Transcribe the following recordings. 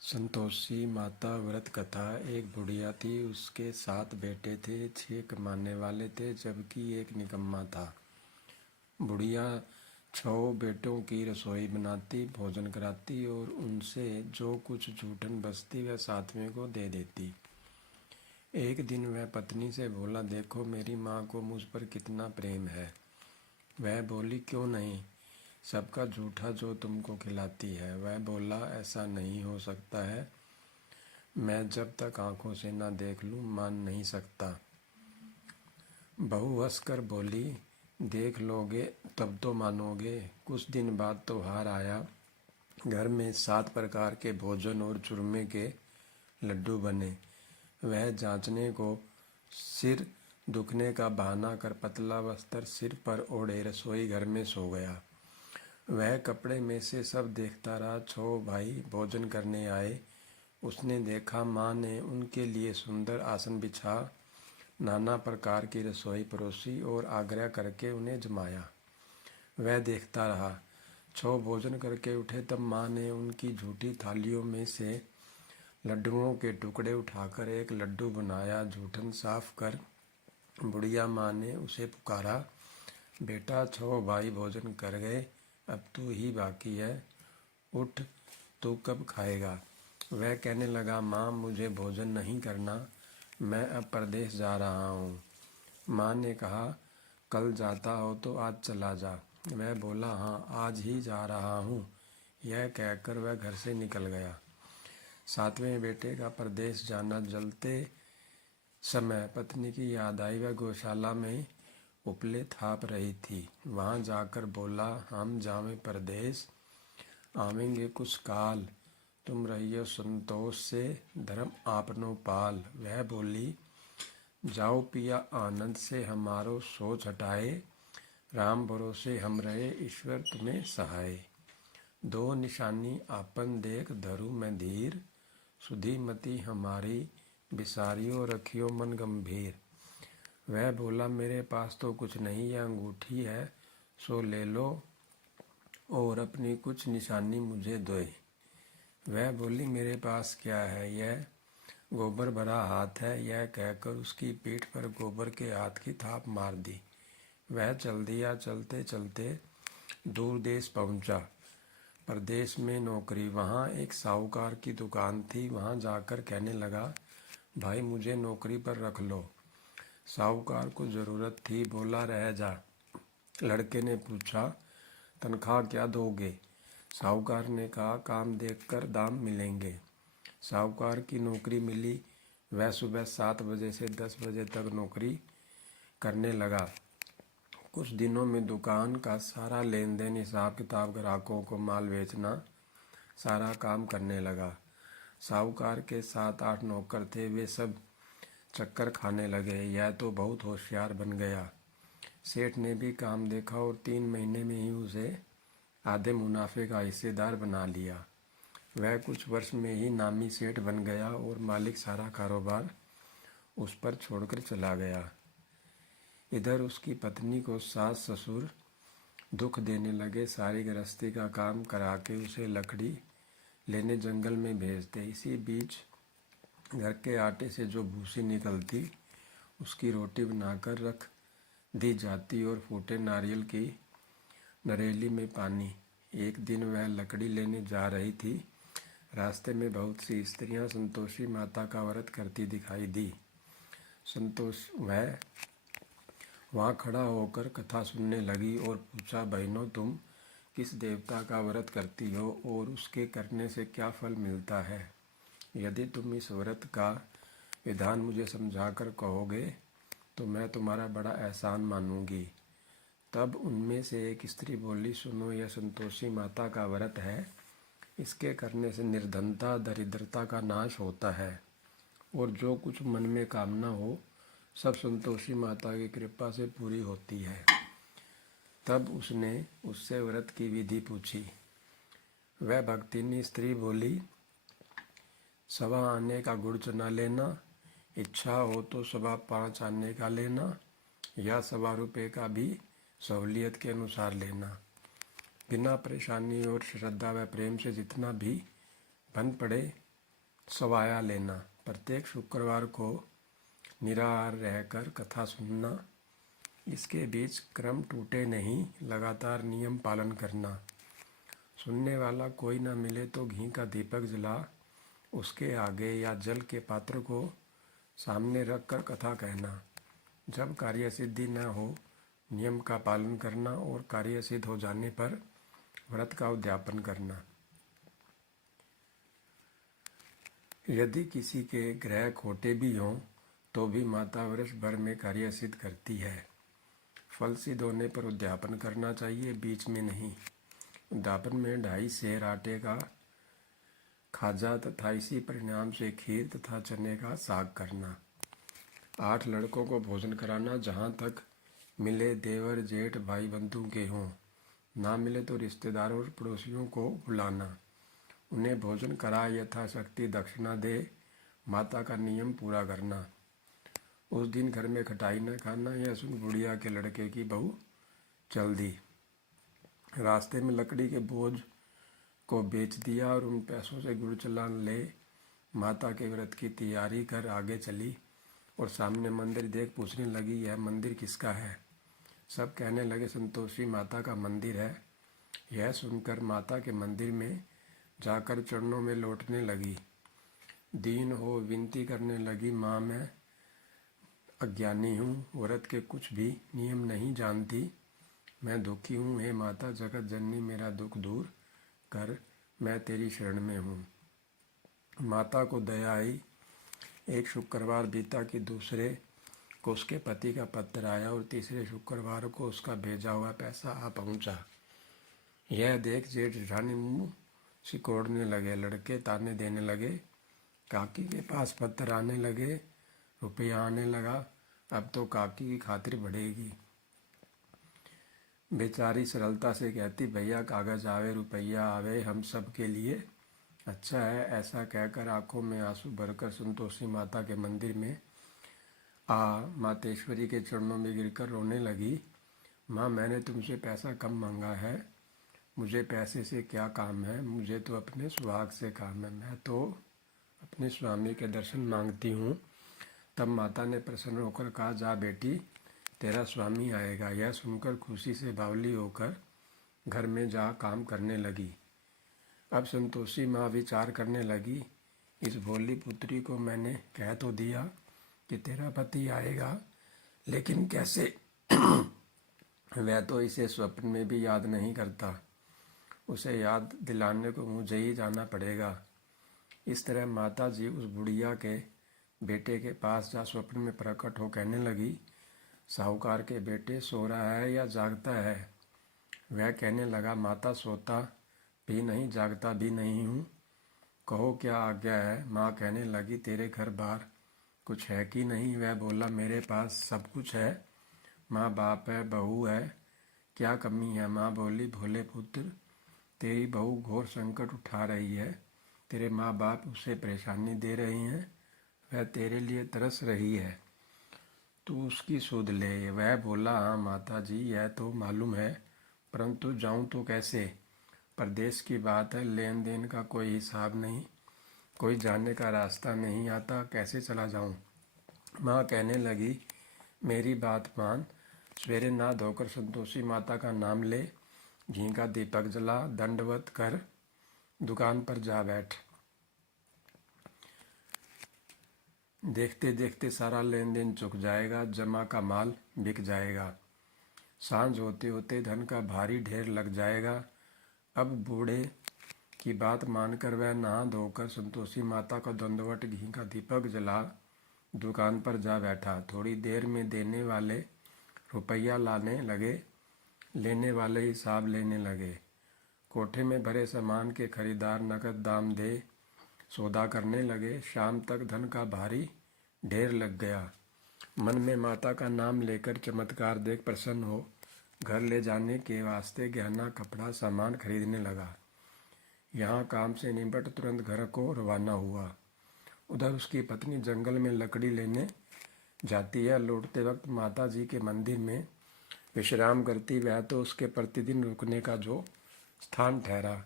संतोषी माता व्रत कथा। एक बुढ़िया थी, उसके 7 बेटे थे। 6 कमाने वाले थे जबकि एक निकम्मा था। बुढ़िया 6 बेटों की रसोई बनाती, भोजन कराती और उनसे जो कुछ जूठन बचती वह 7वें को दे देती। एक दिन वह पत्नी से बोला, देखो मेरी माँ को मुझ पर कितना प्रेम है। वह बोली, क्यों नहीं, सबका जूठा जो तुमको खिलाती है। वह बोला, ऐसा नहीं हो सकता है, मैं जब तक आंखों से ना देख लूं मान नहीं सकता। बहू हंसकर बोली, देख लोगे तब तो मानोगे। कुछ दिन बाद त्योहार आया। घर में 7 प्रकार के भोजन और चूरमे के लड्डू बने। वह जांचने को सिर दुखने का बहाना कर पतला वस्त्र सिर पर ओढ़े रसोई घर में सो गया। वह कपड़े में से सब देखता रहा। 6 भाई भोजन करने आए। उसने देखा माँ ने उनके लिए सुंदर आसन बिछा, नाना प्रकार की रसोई परोसी और आग्रह करके उन्हें जमाया। वह देखता रहा। 6 भोजन करके उठे तब माँ ने उनकी झूठी थालियों में से लड्डुओं के टुकड़े उठाकर एक लड्डू बनाया। जूठन साफ कर बुढ़िया माँ ने उसे पुकारा, बेटा 6 भाई भोजन कर गए, अब तू ही बाकी है, उठ, तू कब खाएगा। वह कहने लगा, माँ मुझे भोजन नहीं करना, मैं अब परदेश जा रहा हूँ। माँ ने कहा, कल जाता हो तो आज चला जा। वह बोला, हाँ आज ही जा रहा हूँ। यह कहकर वह घर से निकल गया। 7वें बेटे का परदेश जाना जलते समय पत्नी की याद आई। वह गौशाला में उपले थाप रही थी। वहाँ जाकर बोला, हम जावें परदेश, आवेंगे कुछ काल, तुम रहियो संतोष से, धर्म आपनो पाल। वह बोली, जाओ पिया आनंद से, हमारो सोच हटाए, राम भरोसे हम रहे, ईश्वर तुम्हें सहाय। 2 निशानी आपन देख, धरू मैं धीर, सुधी मति हमारी, बिसारियो रखियो मन गंभीर। वह बोला, मेरे पास तो कुछ नहीं, यह अंगूठी है, सो ले लो और अपनी कुछ निशानी मुझे दो। वह बोली, मेरे पास क्या है, यह गोबर भरा हाथ है। यह कहकर उसकी पीठ पर गोबर के हाथ की थाप मार दी। वह चल दिया। चलते चलते दूर देश पहुंचा। परदेश में नौकरी। वहाँ एक साहूकार की दुकान थी। वहाँ जाकर कहने लगा, भाई मुझे नौकरी पर रख लो। साहूकार को ज़रूरत थी, बोला, रह जा। लड़के ने पूछा, तनख्वाह क्या दोगे। साहूकार ने कहा, काम देखकर दाम मिलेंगे। साहूकार की नौकरी मिली। वह सुबह 7 बजे से 10 बजे तक नौकरी करने लगा। कुछ दिनों में दुकान का सारा लेन देन, हिसाब किताब, ग्राहकों को माल बेचना, सारा काम करने लगा। साहूकार के 7-8 नौकर थे, वे सब चक्कर खाने लगे। यह तो बहुत होशियार बन गया। सेठ ने भी काम देखा और 3 महीने में ही उसे आधे मुनाफे का हिस्सेदार बना लिया। वह कुछ वर्ष में ही नामी सेठ बन गया और मालिक सारा कारोबार उस पर छोड़कर चला गया। इधर उसकी पत्नी को सास ससुर दुख देने लगे। सारी गृहस्थी का काम करा के उसे लकड़ी लेने जंगल में भेजते। इसी बीच घर के आटे से जो भूसी निकलती उसकी रोटी बनाकर रख दी जाती और फूटे नारियल की नरेली में पानी। एक दिन वह लकड़ी लेने जा रही थी। रास्ते में बहुत सी स्त्रियां संतोषी माता का व्रत करती दिखाई दी। वह वहाँ खड़ा होकर कथा सुनने लगी और पूछा, बहनों तुम किस देवता का व्रत करती हो और उसके करने से क्या फल मिलता है। यदि तुम इस व्रत का विधान मुझे समझाकर कहोगे तो मैं तुम्हारा बड़ा एहसान मानूंगी। तब उनमें से एक स्त्री बोली, सुनो, यह संतोषी माता का व्रत है। इसके करने से निर्धनता, दरिद्रता का नाश होता है और जो कुछ मन में कामना हो सब संतोषी माता की कृपा से पूरी होती है। तब उसने उससे व्रत की विधि पूछी। वह भक्तिनी स्त्री बोली, 1.25 आने का गुड़ चना लेना, इच्छा हो तो 5.25 आने का लेना या 1.25 रुपये का भी सहूलियत के अनुसार लेना। बिना परेशानी और श्रद्धा व प्रेम से जितना भी बन पड़े सवाया लेना। प्रत्येक शुक्रवार को निराहार रहकर कथा सुनना। इसके बीच क्रम टूटे नहीं, लगातार नियम पालन करना। सुनने वाला कोई न मिले तो घी का दीपक जला उसके आगे या जल के पात्र को सामने रख कर कथा कहना। जब कार्य सिद्धि न हो, नियम का पालन करना और कार्य सिद्ध हो जाने पर व्रत का उद्यापन करना। यदि किसी के ग्रह खोटे भी हों तो भी माता वर्ष भर में कार्य सिद्ध करती है। फल सिद्ध होने पर उद्यापन करना चाहिए, बीच में नहीं। उद्यापन में 2.5 सेर आटे का खाजा तथा इसी परिणाम से खीर तथा चने का साग करना। 8 लड़कों को भोजन कराना, जहाँ तक मिले देवर जेठ भाई बंधु के हों, ना मिले तो रिश्तेदारों और पड़ोसियों को बुलाना। उन्हें भोजन करा यथाशक्ति दक्षिणा दे माता का नियम पूरा करना। उस दिन घर में खटाई न खाना। यह सुन बुढ़िया के लड़के की बहू चल दी। रास्ते में लकड़ी के बोझ को बेच दिया और उन पैसों से गुड़ चला ले माता के व्रत की तैयारी कर आगे चली और सामने मंदिर देख पूछने लगी, यह मंदिर किसका है? सब कहने लगे, संतोषी माता का मंदिर है। यह सुनकर माता के मंदिर में जाकर चरणों में लौटने लगी। दीन हो विनती करने लगी, माँ मैं अज्ञानी हूँ, व्रत के कुछ भी नियम नहीं जानती, मैं दुखी हूँ। हे माता जगत जननी, मेरा दुख दूर कर, मैं तेरी शरण में हूँ। माता को दया आई। एक शुक्रवार बीता कि दूसरे को उसके पति का पत्र आया और तीसरे शुक्रवार को उसका भेजा हुआ पैसा आ पहुँचा। यह देख जेठ जेठानी मुँह सिकोड़ने लगे। लड़के ताने देने लगे। काकी के पास पत्र आने लगे, रुपया आने लगा, अब तो काकी की खातिर बढ़ेगी। बेचारी सरलता से कहती, भैया कागज आवे रुपया आवे हम सब के लिए अच्छा है। ऐसा कहकर आंखों में आंसू भरकर संतोषी माता के मंदिर में मातेश्वरी के चरणों में गिरकर रोने लगी। माँ मैंने तुमसे पैसा कम मांगा है, मुझे पैसे से क्या काम है, मुझे तो अपने सुहाग से काम है, मैं तो अपने स्वामी के दर्शन मांगती हूँ। तब माता ने प्रसन्न होकर कहा, जा बेटी तेरा स्वामी आएगा। यह सुनकर खुशी से बावली होकर घर में जा काम करने लगी। अब संतोषी माँ विचार करने लगी, इस भोली पुत्री को मैंने कह तो दिया कि तेरा पति आएगा, लेकिन कैसे? वह तो इसे स्वप्न में भी याद नहीं करता, उसे याद दिलाने को मुझे ही जाना पड़ेगा। इस तरह माता जी उस बुढ़िया के बेटे के पास जा स्वप्न में प्रकट हो कहने लगी, साहूकार के बेटे सो रहा है या जागता है? वह कहने लगा, माता सोता भी नहीं जागता भी नहीं हूँ, कहो क्या आज्ञा है? माँ कहने लगी, तेरे घर बार कुछ है कि नहीं? वह बोला, मेरे पास सब कुछ है, माँ बाप है, बहू है, क्या कमी है? माँ बोली, भोले पुत्र तेरी बहू घोर संकट उठा रही है, तेरे माँ बाप उसे परेशानी दे रहे हैं, वह तेरे लिए तरस रही है, तू उसकी सुध ले। वह बोला, हाँ माता जी यह तो मालूम है, परंतु जाऊं तो कैसे? परदेश की बात है, लेन देन का कोई हिसाब नहीं, कोई जाने का रास्ता नहीं आता, कैसे चला जाऊं? माँ कहने लगी, मेरी बात मान, सवेरे नहा धोकर संतोषी माता का नाम ले, घी का दीपक जला, दंडवत कर दुकान पर जा बैठ। देखते देखते सारा लेन देन चुक जाएगा, जमा का माल बिक जाएगा, सांझ होते होते धन का भारी ढेर लग जाएगा। अब बूढ़े की बात मानकर वह नहा धोकर संतोषी माता का दंडवत घी का दीपक जला दुकान पर जा बैठा। थोड़ी देर में देने वाले रुपया लाने लगे, लेने वाले हिसाब लेने लगे। कोठे में भरे सामान के खरीदार नकद दाम दे सौदा करने लगे। शाम तक धन का भारी ढेर लग गया। मन में माता का नाम लेकर चमत्कार देख प्रसन्न हो घर ले जाने के वास्ते गहना कपड़ा सामान खरीदने लगा। यहाँ काम से निपट तुरंत घर को रवाना हुआ। उधर उसकी पत्नी जंगल में लकड़ी लेने जाती है। लौटते वक्त माता जी के मंदिर में विश्राम करती, वह तो उसके प्रतिदिन रुकने का जो स्थान ठहरा।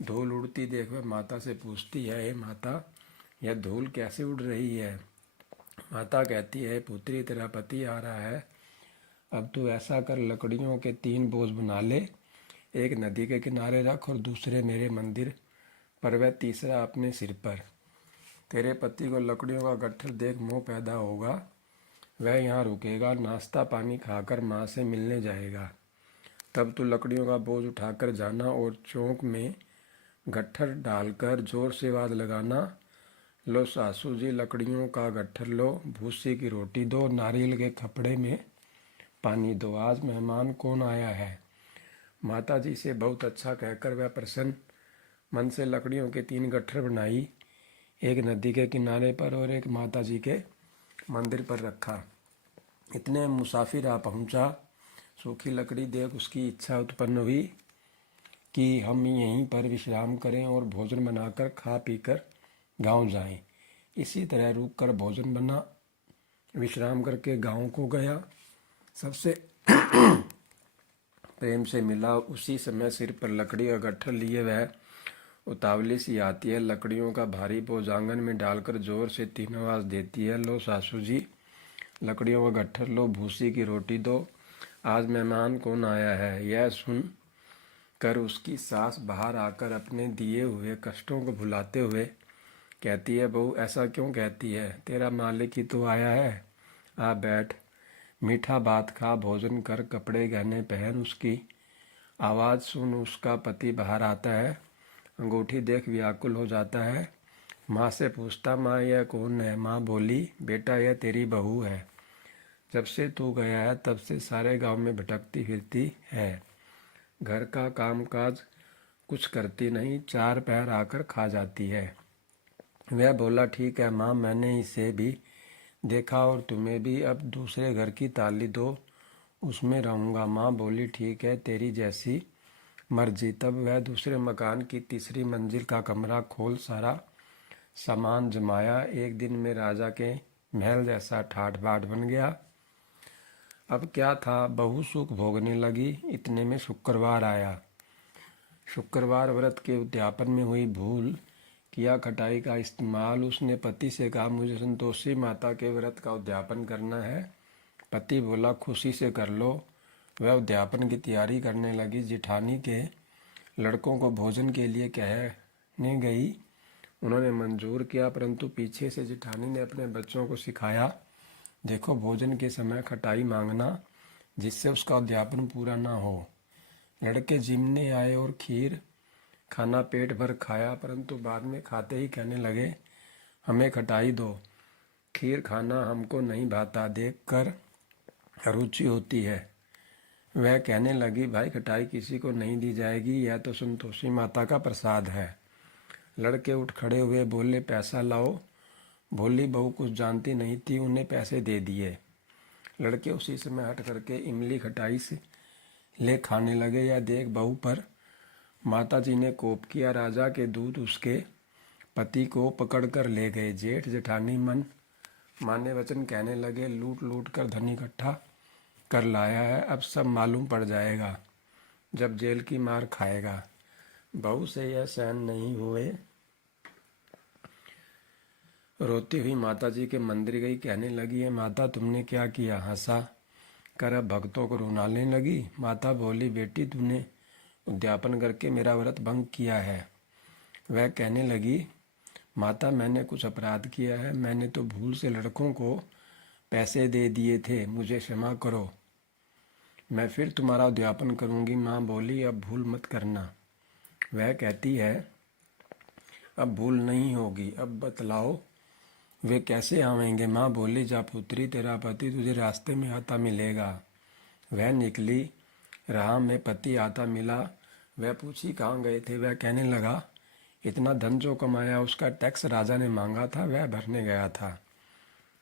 धूल उड़ती देख वह माता से पूछती है, हे माता यह धूल कैसे उड़ रही है। माता कहती है, पुत्री तेरा पति आ रहा है, अब तू ऐसा कर, लकड़ियों के 3 बोझ बना ले, एक नदी के किनारे रख और दूसरे मेरे मंदिर पर व तीसरा अपने सिर पर। तेरे पति को लकड़ियों का गट्ठर देख मोह पैदा होगा, वह यहाँ रुकेगा, नाश्ता पानी खाकर माँ से मिलने जाएगा। तब तू लकड़ियों का बोझ उठाकर जाना और चौक में गट्ठर डालकर जोर से आवाज लगाना, लो सासू जी लकड़ियों का गट्ठर लो, भूसी की रोटी दो, नारियल के कपड़े में पानी दो, आज मेहमान कौन आया है। माता जी से बहुत अच्छा कहकर वह प्रसन्न मन से लकड़ियों के 3 गट्ठर बनाई, एक नदी के किनारे पर और एक माता जी के मंदिर पर रखा। इतने मुसाफिर आ पहुंचा, सूखी लकड़ी देख उसकी इच्छा उत्पन्न हुई कि हम यहीं पर विश्राम करें और भोजन बनाकर खा पीकर गांव जाएं। इसी तरह रुक कर भोजन बना, विश्राम करके गांव को गया, सबसे प्रेम से मिला। उसी समय सिर पर लकड़ी का गट्ठर लिए वह उतावली सी आती है, लकड़ियों का भारी बोझ आंगन में डालकर जोर से 3 आवाज देती है, लो सासू जी लकड़ियों का गट्ठर लो, भूसी की रोटी दो, आज मेहमान कौन आया है। यह सुन कर उसकी सास बाहर आकर अपने दिए हुए कष्टों को भुलाते हुए कहती है, बहू ऐसा क्यों कहती है, तेरा मालिक ही तो आया है, आ बैठ, मीठा भात खा, भोजन कर, कपड़े गहने पहन। उसकी आवाज़ सुन उसका पति बाहर आता है, अंगूठी देख व्याकुल हो जाता है, माँ से पूछता, माँ यह कौन है। माँ बोली, बेटा यह तेरी बहू है, जब से तू गया है तब से सारे गांव में भटकती फिरती है, घर का कामकाज कुछ करती नहीं, 4 पैर आकर खा जाती है। वह बोला, ठीक है माँ, मैंने इसे भी देखा और तुम्हें भी, अब दूसरे घर की ताली दो, उसमें रहूँगा। माँ बोली, ठीक है तेरी जैसी मर्जी। तब वह दूसरे मकान की तीसरी मंजिल का कमरा खोल सारा सामान जमाया। एक दिन में राजा के महल जैसा ठाठ बाट बन गया। अब क्या था, बहू सुख भोगने लगी। इतने में शुक्रवार आया। शुक्रवार व्रत के उद्यापन में हुई भूल किया खटाई का इस्तेमाल। उसने पति से कहा, मुझे संतोषी माता के व्रत का उद्यापन करना है। पति बोला, खुशी से कर लो। वह उद्यापन की तैयारी करने लगी। जिठानी के लड़कों को भोजन के लिए कहने गई। उन्होंने मंजूर किया, परंतु पीछे से जिठानी ने अपने बच्चों को सिखाया, देखो भोजन के समय खटाई मांगना, जिससे उसका उद्यापन पूरा ना हो। लड़के जिमने आए और खीर खाना पेट भर खाया, परंतु बाद में खाते ही कहने लगे, हमें खटाई दो, खीर खाना हमको नहीं भाता, देखकर रुचि होती है। वह कहने लगी, भाई खटाई किसी को नहीं दी जाएगी, यह तो संतोषी माता का प्रसाद है। लड़के उठ खड़े हुए, बोले, पैसा लाओ। भोली बहू कुछ जानती नहीं थी, उन्हें पैसे दे दिए। लड़के उसी समय हट करके इमली खटाई से ले खाने लगे। यह देख बहू पर माता जी ने कोप किया। राजा के दूत उसके पति को पकड़ कर ले गए। जेठ जेठानी मन माने वचन कहने लगे, लूट लूट कर धन इकट्ठा कर लाया है, अब सब मालूम पड़ जाएगा जब जेल की मार खाएगा। बहू से यह सहन नहीं हुए, रोती हुई माता जी के मंदिर गई। कहने लगी, ये माता तुमने क्या किया। हंसा कर अब भक्तों को रुलाने लगी। माता बोली, बेटी तूने उद्यापन करके मेरा व्रत भंग किया है। वह कहने लगी, माता मैंने कुछ अपराध किया है, मैंने तो भूल से लड़कों को पैसे दे दिए थे, मुझे क्षमा करो, मैं फिर तुम्हारा उद्यापन करूंगी। माँ बोली, अब भूल मत करना। वह कहती है, अब भूल नहीं होगी, अब बतलाओ वे कैसे आवेंगे। माँ बोली, जा पुत्री, तेरा पति तुझे रास्ते में आता मिलेगा। वह निकली, राह में पति आता मिला। वह पूछी, कहाँ गए थे। वह कहने लगा, इतना धन जो कमाया उसका टैक्स राजा ने मांगा था, वह भरने गया था।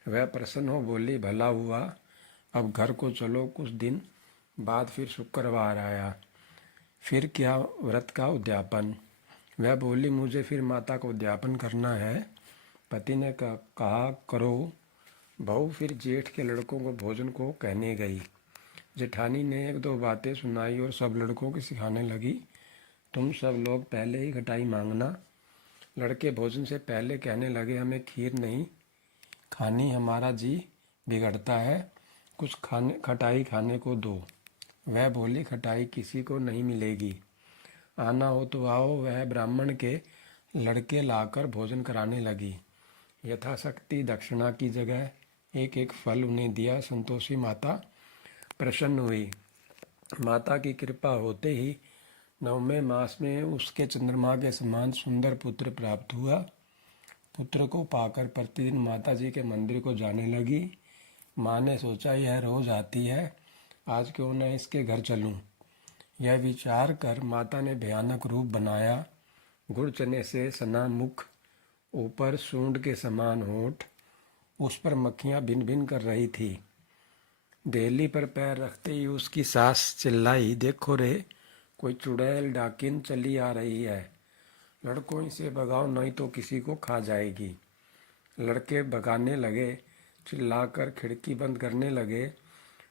वह प्रसन्न हो बोली, भला हुआ, अब घर को चलो। कुछ दिन बाद फिर शुक्रवार आया। फिर क्या, व्रत का उद्यापन। वह बोली, मुझे फिर माता को उद्यापन करना है। पति ने कहा, करो। बहू फिर जेठ के लड़कों को भोजन को कहने गई। जेठानी ने 1-2 बातें सुनाई और सब लड़कों को सिखाने लगी, तुम सब लोग पहले ही खटाई मांगना, लड़के भोजन से पहले कहने लगे, हमें खीर नहीं खानी, हमारा जी बिगड़ता है, कुछ खटाई खाने को दो। वह बोली, खटाई किसी को नहीं मिलेगी, आना हो तो आओ। वह ब्राह्मण के लड़के लाकर भोजन कराने लगी। यथाशक्ति दक्षिणा की जगह एक एक फल उन्हें दिया। संतोषी माता प्रसन्न हुई। माता की कृपा होते ही 9वें मास में उसके चंद्रमा के समान सुंदर पुत्र प्राप्त हुआ। पुत्र को पाकर प्रतिदिन माता जी के मंदिर को जाने लगी। माँ ने सोचा, यह रोज आती है, आज क्यों न इसके घर चलूं। यह विचार कर माता ने भयानक रूप बनाया। गुड़ चने से सना मुख, ऊपर सूंड के समान होठ, उस पर मक्खियां भिन भिन कर रही थी। देहली पर पैर रखते ही उसकी सास चिल्लाई, देखो रे, कोई चुड़ैल डाकिन चली आ रही है, लड़कों इसे भगाओ नहीं तो किसी को खा जाएगी। लड़के भगाने लगे, चिल्लाकर खिड़की बंद करने लगे।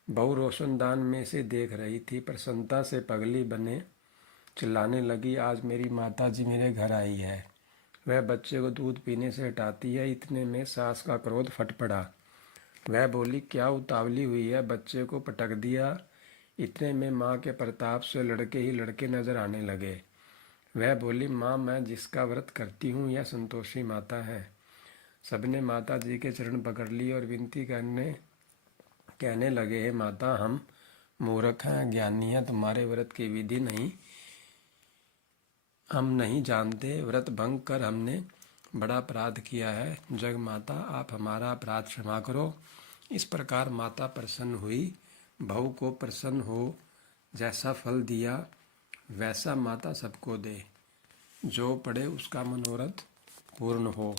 बहू रोशनदान में से देख रही थी, प्रसन्नता से पगली बने चिल्लाने लगी, आज मेरी माता जी मेरे घर आई है, वह बच्चे को दूध पीने से हटाती है। इतने में सास का क्रोध फट पड़ा। वह बोली, क्या उतावली हुई है, बच्चे को पटक दिया। इतने में माँ के प्रताप से लड़के ही लड़के नजर आने लगे। वह बोली, माँ, मैं जिसका व्रत करती हूँ यह संतोषी माता है। सबने माता जी के चरण पकड़ लिए और विनती कहने लगे, हे माता, हम मूर्ख हैं, ज्ञानी हैं, तुम्हारे व्रत की विधि नहीं हम नहीं जानते, व्रत भंग कर हमने बड़ा अपराध किया है। जग माता, आप हमारा अपराध क्षमा करो। इस प्रकार माता प्रसन्न हुई। बहू को प्रसन्न हो जैसा फल दिया वैसा माता सबको दे। जो पढ़े उसका मनोरथ पूर्ण हो।